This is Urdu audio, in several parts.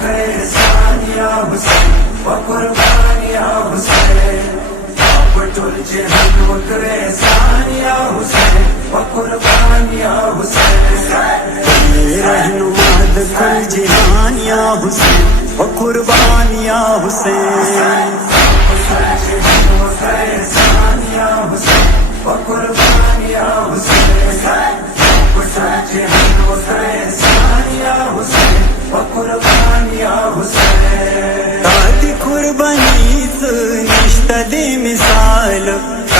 احسان یا حسین و قربان یا حسین آپ ٹول جہان وکر احسان یا حسین و قربان یا حسین رہنما کل جہان یا حسین و قربان یا حسین احسان یا حسین و قربان یا حسین جہان وکر احسان یا حسین و قربان یا حسین دادی قربانی نشتہ دی مثال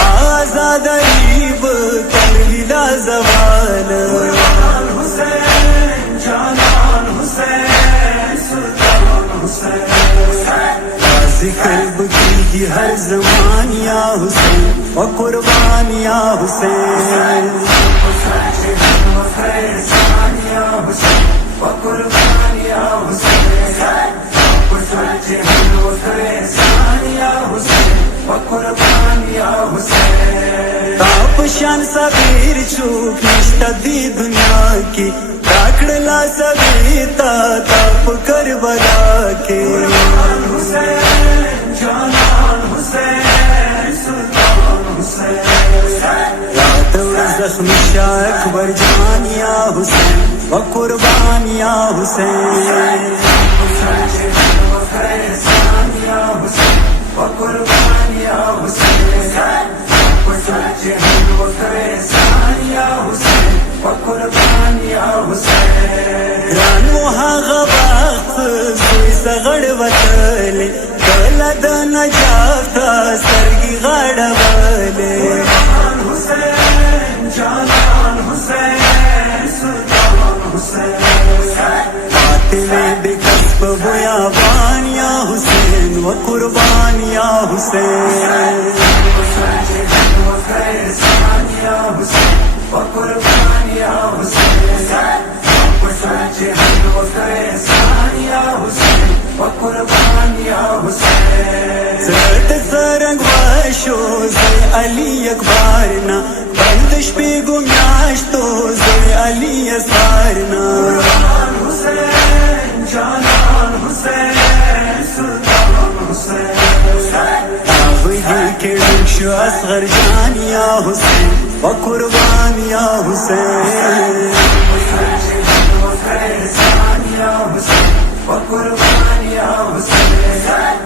آزاد عیب کلہدہ زوال قربان حسین جانان حسین سلطان حسین ذکر بکیگی ہر زمان یا حسین و قربان یا حسین احسان یا حسین و قربان یا حسین جہان وکر احسان یا حسین و قربان یا حسین تاپ شان صبیر چوک نشتہ دی دنیا کی راکڑلا سبیتا تاپ کربلا کے قربان حسین جانان حسین سلطان حسین رات و زخم شاہ اکبر جان یا حسین و قربان یا حسین احسان یا حسین و قربان یا حسین جہان وکر احسان یا حسین و قربان یا حسین رانو هغه وخت زوی سغړ وتلې کله د نجات سترګې غړولې قربان حسین جانان حسین سلطان حسین فاطمه بکسب بیابان یا حسین و قربان یا حسین جہان وکر احسان یا حسین و قربان یا حسین جہان وکر احسان یا حسین و قربان یا حسین زرد سرنگ وشو زی علی اکبارنا بندش پی گمیاشتو زی علی اسارنا قربان حسین جانان حسین سلطان حسین آویدی کے رکشو اصغر جان یا حسین و قربان یا حسین احسان یا حسین و قربان یا حسین جہان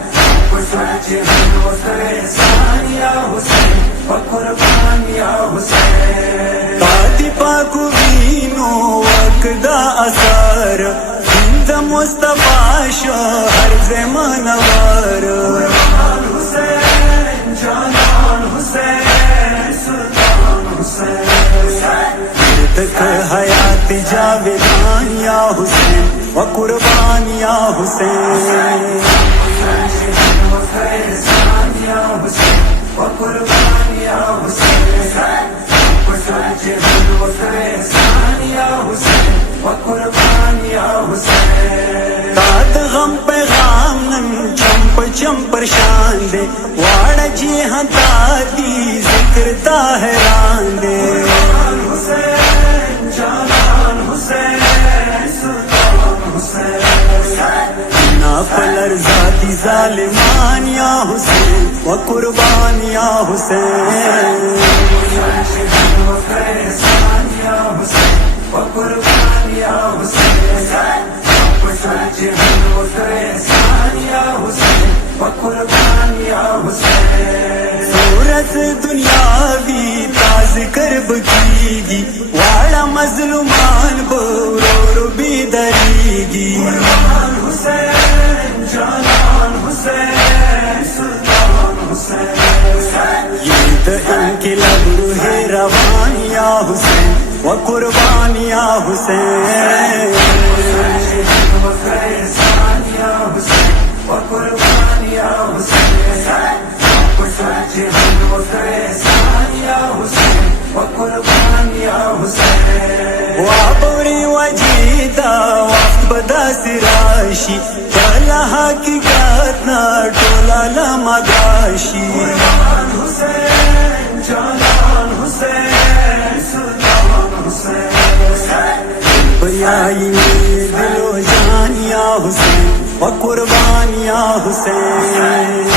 وکر احسان یا حسین و قربان یا حسین دادی پاکو وینو وکدا اثر ہند مصطفیٰ شہر زمان وار قربان حسین جانان حسین سلطان حسین تک حیات جاویدان یا حسین و قربان یا حسین جہان وکر احسان یا حسین و قربان یا حسین جہان وکر احسان یا حسین و قربان یا حسین داد غم پیغام نن چمپ چمپر شان دے واڑا جی ہاں دادی ذکر تا حیران دے قربان حسین جانان حسین سلطان حسین نا پلر ذاتی ظالمان یا حسین و قربان یا حسین جہان وکر احسان یا حسین و قربان یا حسین جہان وکر احسان یا حسین و قربان یا حسین صورت دنیاوی تاز کرب کیگی واڑا مظلومان بورو بھی دریگی قربان حسین جانان حسین سلطان حسین یہ تو انقلاب روح روان یا حسین و قربان یا حسین جہان وکر احسان یا حسین و قربان یا حسین جہان وکر احسان یا حسین و قربان یا حسین وابوری وجیدہ وقت بدا سراشی کلا حقیقت نا ٹولا لمداشی قربان حسین جانان حسین سلطان حسین بیائی میں دل و جان یا حسین و قربان یا حسین